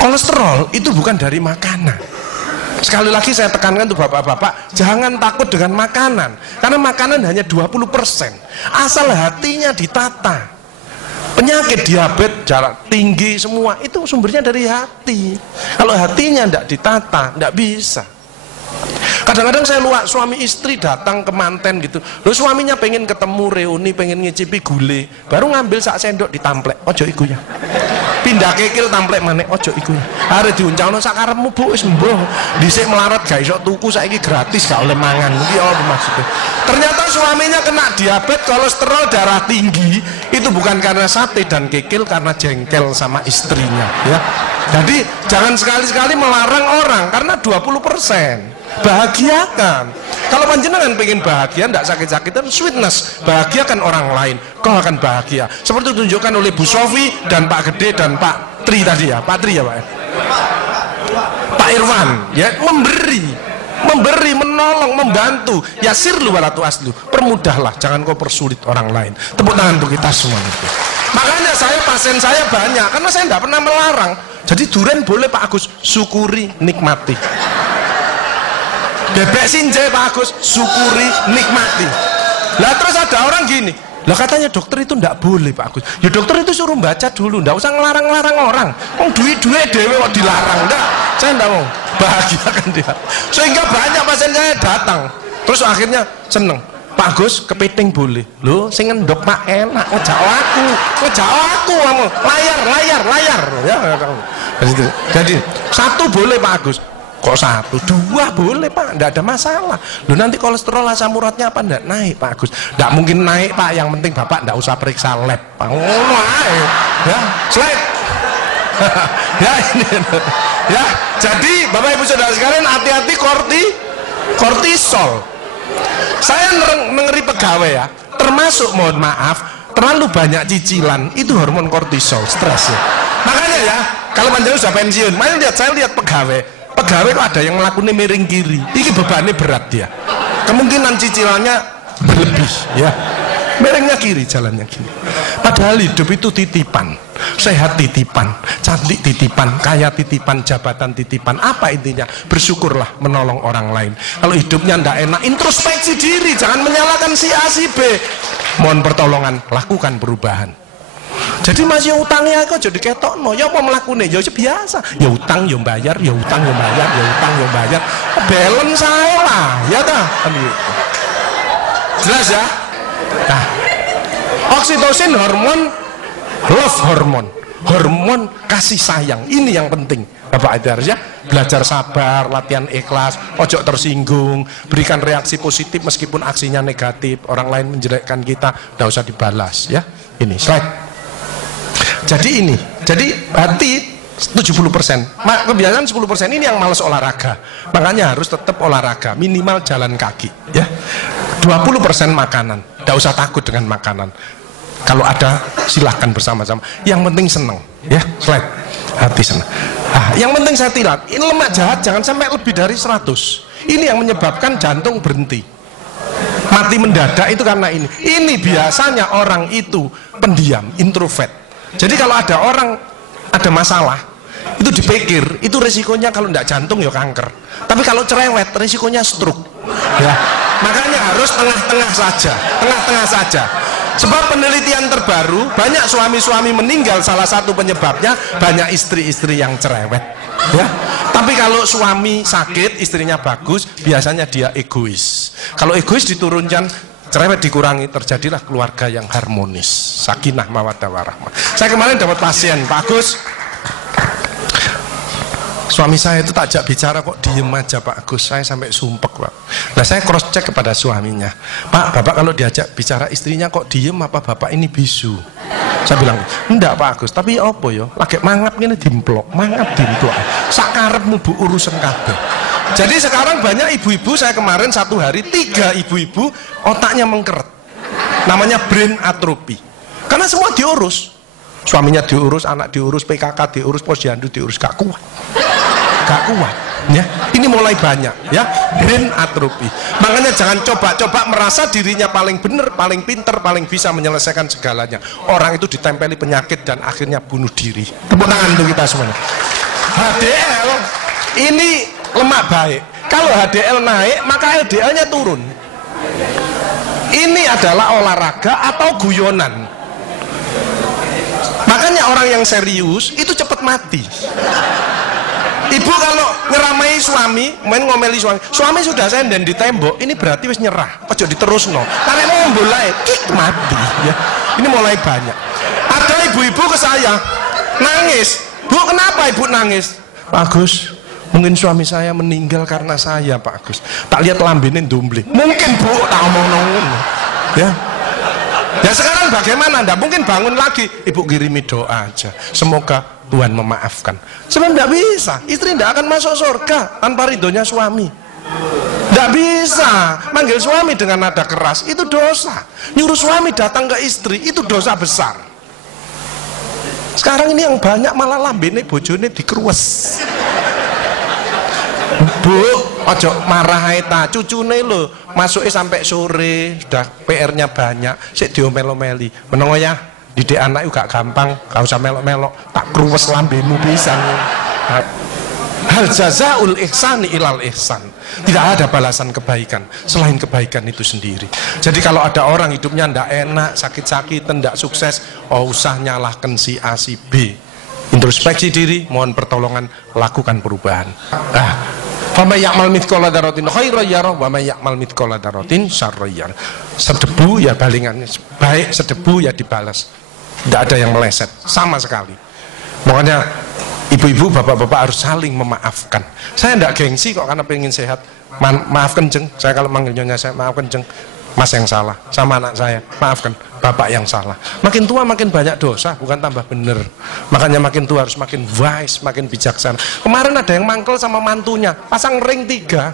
Kolesterol itu bukan dari makanan. Sekali lagi saya tekankan untuk bapak-bapak, jangan takut dengan makanan, karena makanan hanya 20%. Asal hatinya ditata. Penyakit diabetes, darah tinggi, semua itu sumbernya dari hati. Kalau hatinya tidak ditata, tidak bisa. Kadang-kadang saya lihat suami istri datang ke manten gitu, loh suaminya pengen ketemu reuni, pengen ngicipi gulai, baru ngambil sak sendok ditamplek, ojo iku ya. Pindah kekil tamplek maneh, ojo iku ya. Are diuncalno sak karepmu Bu, wis mbuh. Dhisik melarat gak iso tuku, saiki gratis gak oleh mangan. Iki apa maksudnya? Ternyata suaminya kena diabetes, kolesterol, darah tinggi, itu bukan karena sate dan kekil, karena jengkel sama istrinya ya. Jadi jangan sekali-sekali melarang orang, karena 20%. Bahagiakan. Kalau panjenengan pengen bahagia, tidak sakit-sakitan, sweetness, bahagiakan orang lain, kau akan bahagia. Seperti ditunjukkan oleh Bu Sofi dan Pak Gede dan Pak Tri tadi ya, Pak Tri ya Pak. Pak Irwan ya, memberi, menolong, membantu. Yasirlu wala tu'aslu, permudahlah, jangan kau persulit orang lain. Tepuk tangan untuk kita semua itu. Makanya pasien saya banyak, karena saya tidak pernah melarang. Jadi durian boleh Pak Agus, syukuri, nikmati. Bebek sinjai Pak Agus, syukuri, nikmati. Lah terus ada orang gini, lah katanya dokter itu ndak boleh Pak Agus. Ya dokter itu suruh baca dulu, ndak usah ngelarang-larang orang. Duit-duit dewe kok dilarang, ndak. Saya ndak mau, bahagiakan dia. Sehingga banyak pasien saya datang, terus akhirnya seneng. Pak Agus, kepiting boleh. Loh, sing ngendok Pak enak, ngejak aku kamu. Layar. Ya, jadi satu boleh Pak Agus. Kok satu, dua boleh Pak, tidak ada masalah. Loh nanti kolesterol asam uratnya apa tidak naik Pak Agus? Tidak mungkin naik Pak, yang penting Bapak tidak usah periksa lab Pak. Ya, slide. Ya ini. Ya, jadi Bapak Ibu Saudara sekalian, hati-hati kortisol. Saya mengeri pegawai ya, termasuk mohon maaf, terlalu banyak cicilan, itu hormon kortisol, stres ya. Makanya ya, kalau panjenengan sudah pensiun, saya lihat pegawai kok ada yang melakukannya miring kiri, ini bebannya berat dia, kemungkinan cicilannya berlebih ya, miringnya kiri, jalannya kiri. Padahal hidup itu titipan, sehat titipan, cantik titipan, kaya titipan, jabatan titipan. Apa intinya? Bersyukurlah, menolong orang lain. Kalau hidupnya ndak enak, introspeksi diri, jangan menyalahkan si A si B, mohon pertolongan, lakukan perubahan. Jadi masih utangnya kok jadi ketok no, ya apa melakukannya, ya biasa, ya utang ya bayar, ya utang ya bayar, ya utang ya bayar, balance saya lah, ya dah, jelas ya. Nah, oksitosin hormon love hormon kasih sayang, ini yang penting Bapak Ibu ya. Belajar sabar, latihan ikhlas, ojo tersinggung, berikan reaksi positif meskipun aksinya negatif, orang lain menjelekkan kita, tidak usah dibalas ya. Ini slide. Jadi hati 70%, kebiasaan 10%, ini yang malas olahraga. Makanya harus tetap olahraga, minimal jalan kaki ya. 20% makanan, tidak usah takut dengan makanan. Kalau ada silahkan bersama-sama, yang penting senang ya. Slide. Hati senang. Yang penting saya tilat, ini lemak jahat jangan sampai lebih dari 100. Ini yang menyebabkan jantung berhenti, mati mendadak, itu karena ini biasanya orang itu pendiam, introvert. Jadi kalau ada orang ada masalah, itu dipikir, itu resikonya kalau tidak jantung ya kanker. Tapi kalau cerewet, resikonya stroke. Ya. Makanya harus tengah-tengah saja. Sebab penelitian terbaru, banyak suami-suami meninggal, salah satu penyebabnya banyak istri-istri yang cerewet. Ya. Tapi kalau suami sakit, istrinya bagus, biasanya dia egois. Kalau egois diturunkan, cerewet dikurangi, terjadilah keluarga yang harmonis, sakinah mawaddah warahmah. Saya kemarin dapat pasien, Pak Agus, suami saya itu tak ajak bicara kok diem aja Pak Agus, saya sampai sumpek Pak. Nah saya cross check kepada suaminya, Pak, Bapak kalau diajak bicara istrinya kok diem, apa Bapak ini bisu? Saya bilang, enggak Pak Agus, tapi apa ya, lagi mangap ini dimplok, sakarepmu Bu urusan kabeh. Jadi sekarang banyak ibu-ibu, saya kemarin satu hari 3 ibu-ibu otaknya mengkeret, namanya brain atrophy, karena semua diurus, suaminya diurus, anak diurus, PKK diurus, posyandu diurus, gak kuat ya. Ini mulai banyak ya, brain atrophy. Makanya jangan coba-coba merasa dirinya paling benar, paling pinter, paling bisa menyelesaikan segalanya. Orang itu ditempeli penyakit dan akhirnya bunuh diri. Tepuk tangan untuk kita semuanya. HDL ini lemak baik. Kalau HDL naik, maka LDL-nya turun. Ini adalah olahraga atau guyonan. Makanya orang yang serius itu cepat mati. Ibu kalau ngeramai suami, main ngomeli suami sudah senden di tembok, ini berarti wis nyerah. Ojo diterusno. Karena mau mulai kik mati ya. Ini mulai banyak. Ada ibu-ibu ke saya nangis. Bu, kenapa ibu nangis? Pak Agus, mungkin suami saya meninggal karena saya, Pak Agus. Tak lihat lambene ndumbling. Mungkin Bu, tak omong-omong. Ya. Ya sekarang bagaimana? Nggak mungkin bangun lagi. Ibu kirimi doa aja. Semoga Tuhan memaafkan. Sebab nggak bisa. Istri nggak akan masuk surga tanpa ridhonya suami. Nggak bisa. Manggil suami dengan nada keras itu dosa. Nyuruh suami datang ke istri itu dosa besar. Sekarang ini yang banyak malah lambene bojone dikeruwes. Bu, ojo marah ta, cucune lho, masuke sampai sore, sudah PR-nya banyak, sik diomel-omeli. Menengo ya, didik anak juga gampang, gak usah melok-melok, tak kruwes lambemu pisan. Hal jazaul ihsani ilal ihsan. Tidak ada balasan kebaikan selain kebaikan itu sendiri. Jadi kalau ada orang hidupnya ndak enak, sakit-sakitan, ndak sukses, oh usah nyalahkan si A si B. Introspeksi diri, mohon pertolongan, lakukan perubahan. Faman ya'mal mithqala dzarratin khairan yarah wa man ya'mal mithqala dzarratin syarran yarah. Sedebu ya balingannya, baik sedebu ya dibalas. Tidak ada yang meleset sama sekali. Makanya ibu-ibu, bapak-bapak harus saling memaafkan. Saya tidak gengsi kok karena pengen sehat. Maafkan jeng, saya kalau manggil nyonya saya maafkan jeng. Mas yang salah, sama anak saya maafkan, bapak yang salah. Makin tua makin banyak dosa, bukan tambah bener. Makanya makin tua harus makin wise, makin bijaksana. Kemarin ada yang mangkel sama mantunya, pasang ring 3.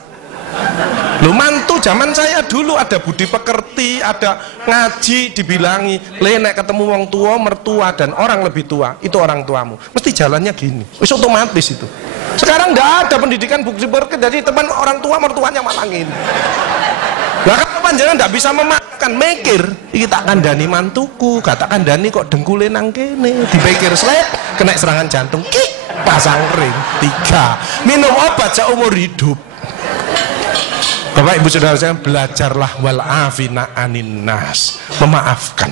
Loh, mantu zaman saya dulu ada budi pekerti, ada ngaji, dibilangi nek ketemu wong tua, mertua dan orang lebih tua, itu orang tuamu, mesti jalannya gini, wis otomatis itu. Sekarang nggak ada pendidikan budi pekerti, jadi teman orang tua mertuanya malah ngene. Lah kan panjenengan ndak bisa memaafkan, mikir iki tak kandhani mantuku, gak tak kandhani kok dengkule nang kene, dipikir slek kena serangan jantung, kik pasang ring 3, minum obat seumur hidup. Bapak Ibu Saudara saya, belajarlah wal afina anin nas, memaafkan.